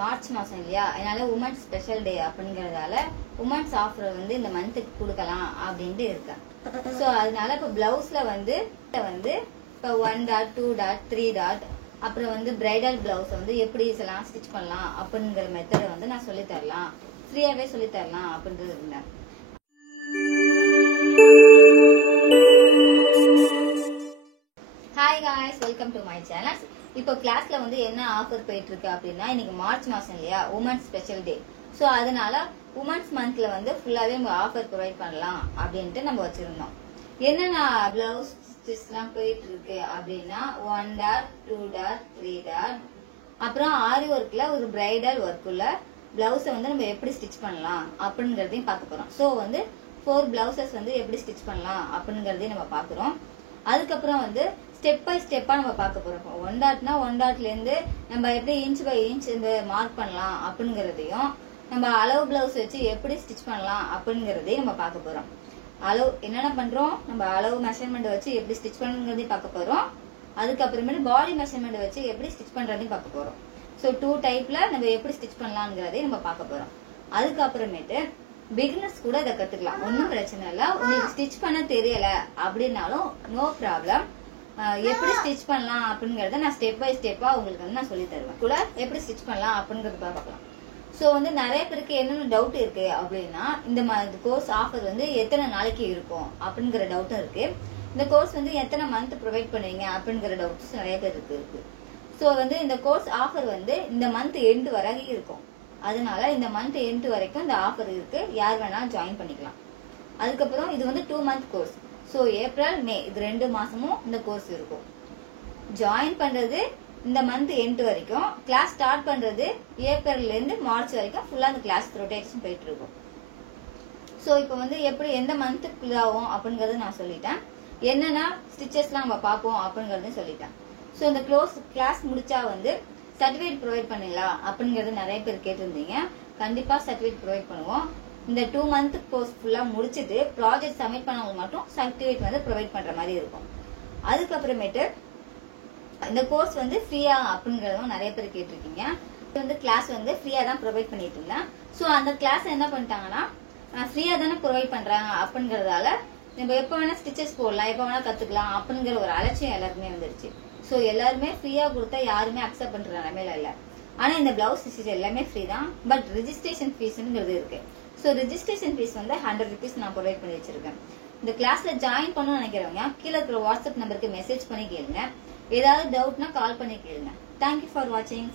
March மாசம் இல்லையா, அதனால உமன்ஸ் ஸ்பெஷல் டே அப்படிங்கறதால உமன்ஸ் ஆஃபர் வந்து இந்த மந்த்துக்கு கொடுக்கலாம் அப்படின்ட்டு இருக்கேன். ஸோ அதனால இப்போ பிளவுஸ்ல வந்து இப்போ 1 டாட் 2 டாட் 3 டாட் அப்புறம் வந்து பிரைடல் பிளவுஸ் வந்து எப்படி இதெல்லாம் ஸ்டிச் பண்ணலாம் அப்படிங்கிற மெத்தடை வந்து நான் சொல்லி தரலாம், ஃப்ரீயாவே சொல்லி தரலாம் அப்படின்றது இருந்தேன். Hi guys, welcome to my channel. இப்போ கிளாஸ்ல வந்து என்ன ஆஃபர் போயிட்டு இருக்கு அப்படின்னா, இன்னைக்கு மார்ச் மாசம் இல்லையா, உமன்ஸ் ஸ்பெஷல் டே. ஸோ அதனால உமன்ஸ் மந்த்ல வந்து ஃபுல்லாவே நம்ம ஆஃபர் ப்ரொவைட் பண்ணலாம் அப்படின்ட்டு நம்ம வச்சிருந்தோம். என்னென்ன பிளவுஸ் ஸ்டிச்லாம் போயிட்டு இருக்கு அப்படின்னா 1 டாட் 2 டாட் 3 டாட் அப்புறம் ஆரி ஒர்க்ல ஒரு பிரைடல் ஒர்க்குள்ள பிளவுஸை வந்து நம்ம எப்படி ஸ்டிச் பண்ணலாம் அப்படிங்கறதையும் பார்க்க போறோம். ஸோ வந்து 4 பிளவுசஸ் வந்து எப்படி ஸ்டிச் பண்ணலாம் அப்படிங்கறதையும் நம்ம பாக்குறோம். அதுக்கப்புறம் வந்து ஸ்டெப் பை ஸ்டெப்பா நம்ம பார்க்க போறோம். 1 டாட்னா 1 டாட்ல இருந்து நம்ம எப்படி இன்ச் பை இன்ச் இந்த மார்க் பண்ணலாம் அப்படிங்கறதையும், நம்ம அளவு பிளவுஸ் வச்சு எப்படி ஸ்டிச் பண்ணலாம் அப்படிங்கறதையும் நம்ம பார்க்க போறோம். அளவு என்னென்ன பண்றோம், நம்ம அளவு மெஷர்மெண்ட் வச்சு எப்படி ஸ்டிச் பண்ணுங்கிறதையும் பார்க்க போறோம். அதுக்கப்புறமேட்டு பாடி மெஷர்மெண்ட் வச்சு எப்படி ஸ்டிச் பண்றதையும் பார்க்க போறோம். ஸோ 2 டைப்ல நம்ம எப்படி ஸ்டிச் பண்ணலாம்ங்கிறதையும் நம்ம பார்க்க போறோம். அதுக்கப்புறமேட்டு பிகினர்ஸ் கூட இதை கத்துக்கலாம், ஒன்னும் பிரச்சனை இல்ல. உங்களுக்கு ஸ்டிச் பண்ண தெரியல அப்படின்னாலும் நோ ப்ராப்ளம். எப்படி ஸ்டிச் பண்ணலாம் அப்படிங்கறத நான் ஸ்டெப் பை ஸ்டெப்பா உங்களுக்கு வந்து நான் சொல்லி தருவேன். கூட எப்படி ஸ்டிச் பண்ணலாம் அப்படிங்கறத பார்க்கலாம். ஸோ வந்து நிறைய பேருக்கு என்னென்ன டவுட் இருக்கு அப்படின்னா, இந்த கோர்ஸ் ஆஃபர் வந்து எத்தனை நாளைக்கு இருக்கும் அப்படிங்கிற டவுட்டும் இருக்கு. இந்த கோர்ஸ் வந்து எத்தனை மந்த் ப்ரொவைட் பண்ணுவீங்க அப்படிங்கிற டவுட்ஸ் நிறைய பேர் இருக்கு. ஸோ வந்து இந்த கோர்ஸ் ஆஃபர் வந்து இந்த மந்த் எண்ட் வரைக்கும் இருக்கும். அதனால இந்த மந்த் எண்ட் வரைக்கும் இந்த ஆஃபர் இருக்கு, யார் வேணாலும் ஜாயின் பண்ணிக்கலாம். அதுக்கப்புறம் இது வந்து 2 month course. So April May இது 2 மாசமும் இந்த கோர்ஸ் இருக்கும். ஜாயின் பண்றது இந்த மந்த் எண்ட் வரைக்கும், கிளாஸ் ஸ்டார்ட் பண்றது ஏப்ரல்ல இருந்து மார்ச் வரைக்கும் ஃபுல்லா அந்த கிளாஸ் ரொட்டேஷன் போயிட்டு இருக்கும். ஸோ இப்போ வந்து எப்படி எந்த மந்த்துக்கு ஆகும் அப்படிங்கறது நான் சொல்லிட்டேன். என்னன்னா ஸ்டிச்சஸ்லாம் நம்ம பார்ப்போம் அப்படிங்கறதையும் சொல்லிட்டேன். ஸோ இந்த கிளாஸ் முடிச்சா வந்து சர்டிஃபிகேட் ப்ரொவைட் பண்ணலாம் அப்படிங்கறது நிறைய பேர் கேட்டிருந்தீங்க. கண்டிப்பா சர்டிஃபிகேட் ப்ரொவைட் பண்ணுவோம். இந்த 2 மந்த் கோர்ஸ் ஃபுல்லா முடிச்சிட்டு ப்ராஜெக்ட் சப்மிட் பண்ணவங்க மட்டும் சர்டிஃபிகேட் வந்து ப்ரொவைட் பண்ற மாதிரி இருக்கும். அதுக்கப்புறமேட்டு இந்த கோர்ஸ் வந்து ஃப்ரீயா அப்படிங்கறதும் நிறைய பேர் கேட்டிருக்கீங்க. வந்து கிளாஸ் வந்து ஃப்ரீயா தான் ப்ரொவைட் பண்ணிட்டு இருந்தேன். ஸோ அந்த கிளாஸ் என்ன பண்ணிட்டாங்கன்னா, ஃப்ரீயா தானே ப்ரொவைட் பண்றாங்க அப்படிங்கறதால நம்ம எப்ப வேணா ஸ்டிச்சஸ் போடலாம், எப்ப வேணா கத்துக்கலாம் அப்படிங்கிற ஒரு அலட்சியம் எல்லாருமே வந்துருச்சு. ஸோ எல்லாருமே ஃப்ரீயா கொடுத்தா யாருமே அக்செப்ட் பண்ற நிலைமையில இல்ல. ஆனா இந்த பிளவுஸ் ஸ்டிச்சஸ் எல்லாமே ஃப்ரீ தான், பட் ரெஜிஸ்ட்ரேஷன் ஃபீஸ்ங்கிறது இருக்கு. ஸோ ரெஜிஸ்ட்ரேஷன் ஃபீஸ் வந்து 100 rupees நான் ப்ரொவைட் பண்ணி வச்சிருக்கேன். இந்த கிளாஸ்ல ஜாயின் பண்ணணும்னு நினைக்கிறவங்க கீழே இருக்கிற வாட்ஸ்அப் நம்பருக்கு மெசேஜ் பண்ணி கேளுங்க. ஏதாவது டவுட்னா கால் பண்ணி கேளுங்க. தேங்க்யூ ஃபார் வாட்சிங்.